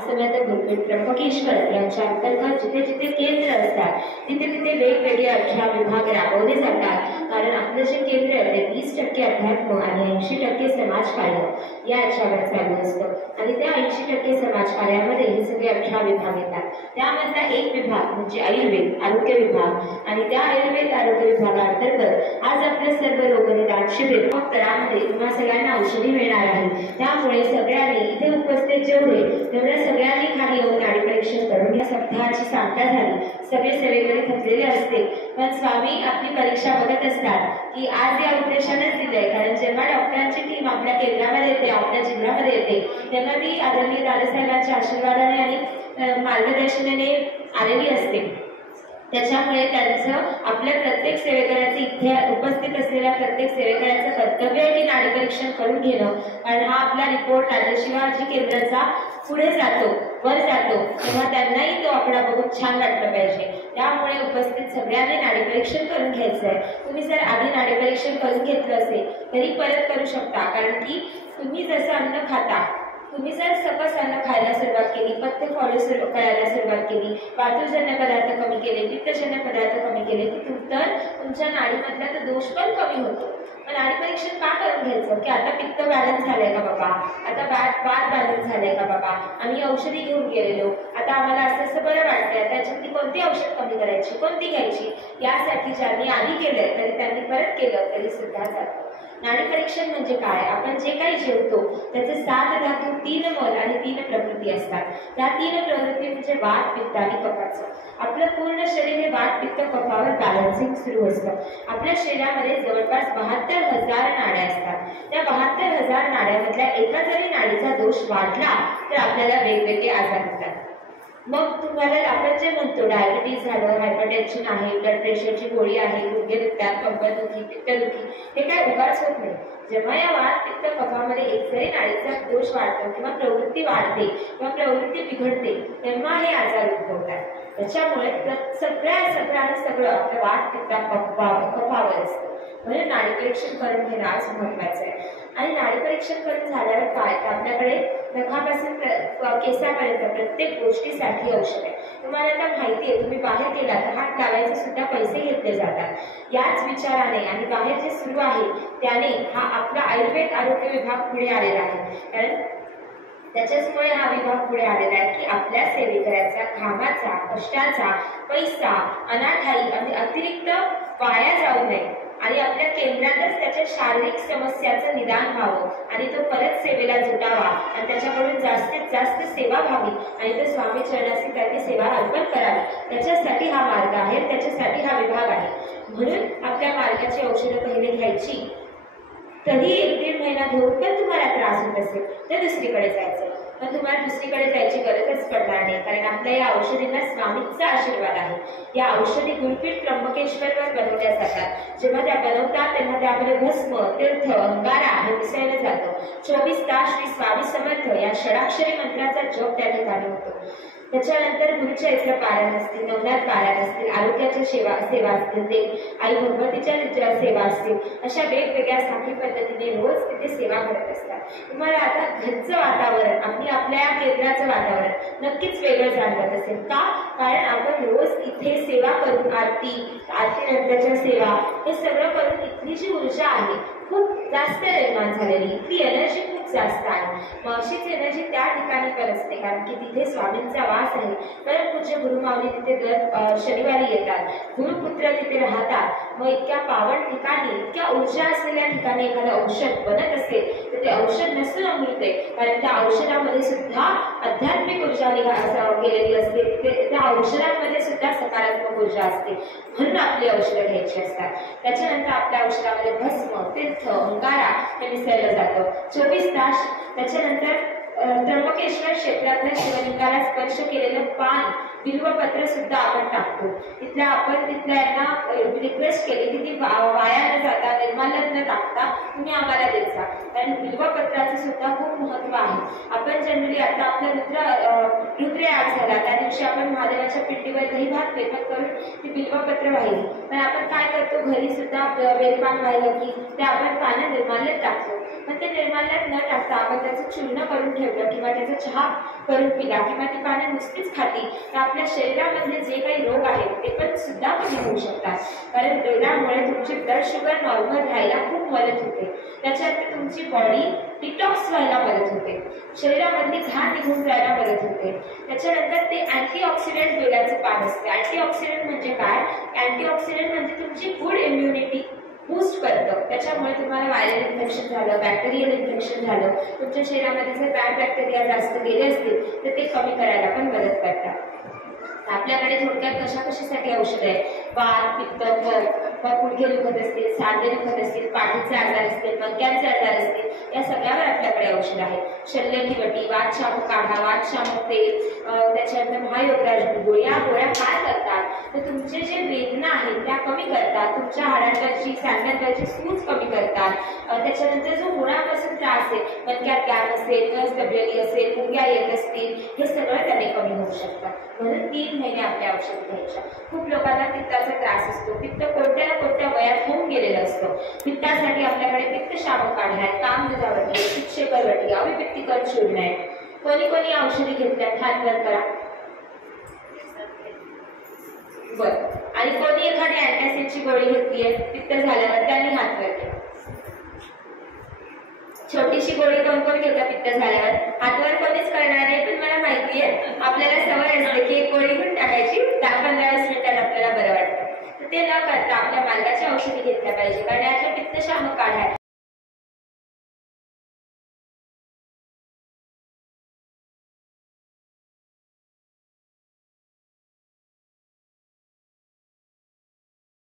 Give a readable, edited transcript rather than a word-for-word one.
समर्थ गुरुपीठ त्र्यंबकेश्वर यांच्या अंतर्गत जिथे जिथे केंद्र असतात तिथे तिथे वेगवेगळे 18 विभाग राबवले जातात। कारण आपलं जे केंद्र आहे ते 20% अध्यात्म आणि 80% समाजकार्य या याच्यावर चालू असतं आणि त्या 80% समाजकार्यामध्ये हे सगळे 18 विभाग येतात। त्यामधला एक विभाग म्हणजे आयुर्वेद आरोग्य विभाग आणि त्या आयुर्वेद आरोग्य विभागाअंतर्गत आज आपलं सर्व रोगनिदान शिबिर तळामध्ये तुम्हा सगळ्यांना औषधी मिळणार आहे। त्यामुळे सगळ्यांनी इथे उपस्थित जेवढे तेवढ्या सगळ्यांनी खाली येऊन नाडी परीक्षण करून या सप्ताहाची सांगता झाली। सगळे सेवेकरी थकलेले असते पण स्वामी आपली परीक्षा बघत असतात की आज या उद्देशानेच दिलंय। कारण जेव्हा डॉक्टरांची टीम आपल्या केंद्रामध्ये येते आपल्या जिल्ह्यामध्ये येते तेव्हा ती आदरणीय दादासाहेबांच्या आशीर्वादाने आणि मार्गदर्शनाने आलेली असते। त्याच्यामुळे त्यांचं आपल्या प्रत्येक सेवेकऱ्याचे इथे उपस्थित असलेल्या प्रत्येक सेवेकऱ्याचं कर्तव्य आहे की नाडी परीक्षण करून घेणं। कारण हा आपला रिपोर्ट राजशिवाजी केंद्राचा पुढे जातो वर जातो तेव्हा त्यांनाही तो आकडा बघून छान वाटलं पाहिजे। त्यामुळे उपस्थित सगळ्यांनी नाडी परीक्षण करून घ्यायचं आहे। तुम्ही जर आधी नाडी परीक्षण करून घेतलं असेल तरी परत करू शकता। कारण की तुम्ही जसं अन्न खाता तुम्ही जर सकस अन्न खायला सुरुवात केली पथ्य फॉलो करायला सुरुवात केली वातुजन्य पदार्थ कमी केले पित्तजन्य पदार्थ कमी केले की तर तुमच्या नाडीमधला तो दोष पण कमी होतो। पण नाडी परीक्षण का करून घ्यायचं की आता पित्त बॅलन्स झालंय का बाबा आता वात बॅलन्स झालंय का बाबा आम्ही औषधी घेऊन गेलेलो आता आम्हाला असं बरं वाटतंय त्याच्यातली कोणती औषध कमी करायची कोणती घ्यायची यासाठी ज्यांनी आधी केलंय तरी त्यांनी परत केलं तरी सुद्धा चालतं। नाडी परीक्षण म्हणजे काय आपण जे काही जेवतो त्याचे 7 धातू 3 मल आणि 3 प्रकृती असतात। त्या 3 प्रवृत्ती म्हणजे वात पित्त आणि कफाचं। आपलं पूर्ण शरीर हे वात पित्त कफावर बॅलन्सिंग सुरू असतं। आपल्या शरीरामध्ये जवळपास 72,000 नाड्या असतात। त्या 72,000 नाड्यामधल्या एका जरी नाडीचा दोष वाढला तर आपल्याला वेगवेगळे आजार होतात। मग तुम्हाला आपण जे म्हणतो डायबिटीज झालं हायपरटेन्शन आहे ब्लड प्रेशरची गोळी आहे गुडघे दुखतात कंबरदुखी पित्तदुखी हे काय उगाच होत नाही। जेव्हा या वात पित्त कफामध्ये एक जरी नाडीचा दोष वाढतो किंवा प्रवृत्ती वाढते किंवा प्रवृत्ती बिघडते तेव्हा हे आजार उद्भवतात। त्याच्यामुळे सगळं आपलं वात पित्त कफावर असतं। म्हणजे नाडी परीक्षण करून घेणं आज महत्वाचं आहे। आणि नाडी परीक्षण करून झाल्यावर काय तर आपल्याकडे नखापासून केसापर्यंत प्रत्येक गोष्टीसाठी औषध आहे। तुम्हाला आता माहिती आहे तुम्ही बाहेर गेला तर हात लावायचे सुद्धा पैसे घेतले जातात। याच विचाराने आणि बाहेर जे सुरू आहे त्याने हा आपला आयुर्वेद आरोग्य विभाग पुढे आलेला आहे। कारण त्याच्याचमुळे हा विभाग पुढे आलेला आहे की आपल्या सेवेकऱ्याचा घामाचा कष्टाचा पैसा अनाठाई आणि अतिरिक्त वाया जाऊ नये आणि आपल्या केंद्रातच त्याच्या शारीरिक समस्याचं निदान व्हावं आणि तो परत सेवेला जुटावा आणि त्याच्याकडून जास्तीत जास्त सेवा व्हावी आणि तो स्वामी चरणाशी त्याची सेवा अर्पण करावी त्याच्यासाठी हा मार्ग आहे त्याच्यासाठी हा विभाग आहे। म्हणून आपल्या मार्गाची औषधं पहिले घ्यायची तरी 1-1.5 महिना घेऊन पण तुम्हाला त्रास होत असेल तर दुसरीकडे जायचं पण तुम्हाला दुसरीकडे जायची गरजच पडणार नाही। कारण आपल्या या औषधींना स्वामींचा आशीर्वाद आहे। या औषधी गुरुपीठ त्र्यंबकेश्वरवर बनवल्या जातात। जेव्हा त्या बनवतात तेव्हा त्यामध्ये भस्म तीर्थ अंगारा हे मिसळलं जातं। 24 तास श्री स्वामी समर्थ या षडाक्षरी मंत्राचा जप त्या ठिकाणी होतो। त्याच्यानंतर गुरुचरित्र पारायण असतील नवनाथ पारायण असतील आरोग्याच्या सेवा असतील ते आई भगवतीच्या सेवा असतील अशा वेगवेगळ्या साखळी पद्धतीने रोज तिथे सेवा करत असतात। तुम्हाला आता घरचं वातावरण आपल्या केंद्राचं वातावरण नक्कीच वेगळं जाणवत असेल का कारण आपण रोज इथे सेवा करून आरती नंतरच्या सेवा हे सगळं करून इथली जी ऊर्जा आहे खूप जास्त निर्माण झालेली इथली एनर्जी खूप जास्त आहे। मग अशीच एनर्जी त्या ठिकाणी पण असते कारण की तिथे स्वामींचा वास आहे। परम पूज्य गुरुमाऊली तिथे दर शनिवारी येतात गुरुपुत्र तिथे राहतात। मग इतक्या पावन ठिकाणी इतक्या ऊर्जा असलेल्या ठिकाणी एखादं औषध बनत असेल तर ते औषध नसून अमृत आहे। कारण त्या औषधामध्ये सुद्धा आध्यात्मिक ऊर्जा गेलेली असते त्या औषधांमध्ये सुद्धा सकारात्मक ऊर्जा असते म्हणून आपली औषधं घ्यायची असतात। त्याच्यानंतर आपल्या औषधामध्ये भस्म तीर्थ अंगारा हे मिसळलं जातं 24 तास। त्याच्यानंतर त्र्यंबकेश्वर क्षेत्रातल्या शिवलिंगाला स्पर्श केलेलं पान बिल्वपत्र सुद्धा आपण टाकतो। तिथल्या यांना रिक्वेस्ट केली की ती वाया न जाता निर्माल्यात न टाकता तुम्ही आम्हाला द्यायचा कारण बिल्वपत्राचं सुद्धा खूप महत्व आहे। आपण जनरली आता आपल्या रुद्रयाग झाला, त्या दिवशी आपण महादेवाच्या पिंडीवर दही भात लेपन करून ती बिल्वपत्र वाहिली. पण आपण काय करतो, घरी सुद्धा बेलपान वाहिलं की ते आपण पानं निर्माल्यात टाकतो. पण ते निर्माल्यात न टाकता आपण त्याचं चूर्ण करून ठेवलं किंवा त्याचा चहा करून पिला किंवा ती पानं नुसतीच खाती, तर आपल्या शरीरामध्ये जे काही रोग आहेत ते पण सुद्धा कमी होऊ शकतात. कारण बेलामुळे तुमची ब्लड शुगर नॉर्मल राहायला खूप मदत होते. त्याच्यानंतर तुमची बॉडी डिटॉक्स व्हायला मदत होते, शरीरामधली घाण निघून जायला मदत होते. त्याच्यानंतर ते अँटीऑक्सिडंट बेलाचं पान असते. अँटीऑक्सिडंट म्हणजे काय? अँटीऑक्सिडंट म्हणजे तुमची गुड इम्युनिटी बूस्ट करतं. त्याच्यामुळे तुम्हाला व्हायरल इन्फेक्शन झालं, बॅक्टेरियल इन्फेक्शन झालं, तुमच्या शरीरामध्ये जर बॅड बॅक्टेरिया जास्त गेले असतील तर ते कमी करायला पण मदत करतात. आपल्याकडे थोडक्यात कशासाठी औषध आहे? वात, पित्त, कफ, गुडघे दुखत असतील, सांधे दुखत असतील, पाठीचे आजार असतील, मणक्यांचे आजार असतील, या सगळ्यावर आपल्याकडे औषध आहे. शल्यकिवटी, वातशामक काढा, वातशामक तेल, त्याच्यानंतर महायोगराज गोळी. या गोळ्या काय करतात तर तुमचे जे वेदना आहेत त्या कमी करतात, तुमच्या हाडांवरची सांध्यांवरची सूज कमी करतात. त्याच्यानंतर जो मुळापासून त्रास आहे, मणक्यात गॅप असेल, नस दबलेली असेल, मुंग्या येत असतील, हे सगळं त्याने कमी होऊ शकतं. म्हणून 3 महिने आपल्या औषध घ्यायच्या. खूप लोकांना पित्ताचा त्रास असतो. पित्त कोणत्या ना कोणत्या वयात होऊन गेलेलं असतं. पित्तासाठी आपल्याकडे पित्तशामक काढा आहे, कामदुधावटी, शिक्षेकरवटी, अविपित्तीकर चूर्ण आहे. कोणी औषधी घेतल्यात? हात वर करा. बरं. आणि कोणी एखादी अँटासिडची गोळी घेतली आहे पित्त झाल्यावर, त्यांनी हात वर केला. छोटीशी गोळी कोण घेतं पित्त झाल्यावर? हातवर कोणीच करणार नाही, पण मला माहिती आहे आपल्याला सवय असते की एक गोळी घेऊन टाकायची, 10-15 मिनिटात आपल्याला बरं वाटतं. तर ते न करता आपल्या मार्गाची औषधी घेतल्या पाहिजे, कारण यातलं पित्तशामक काढा आहे.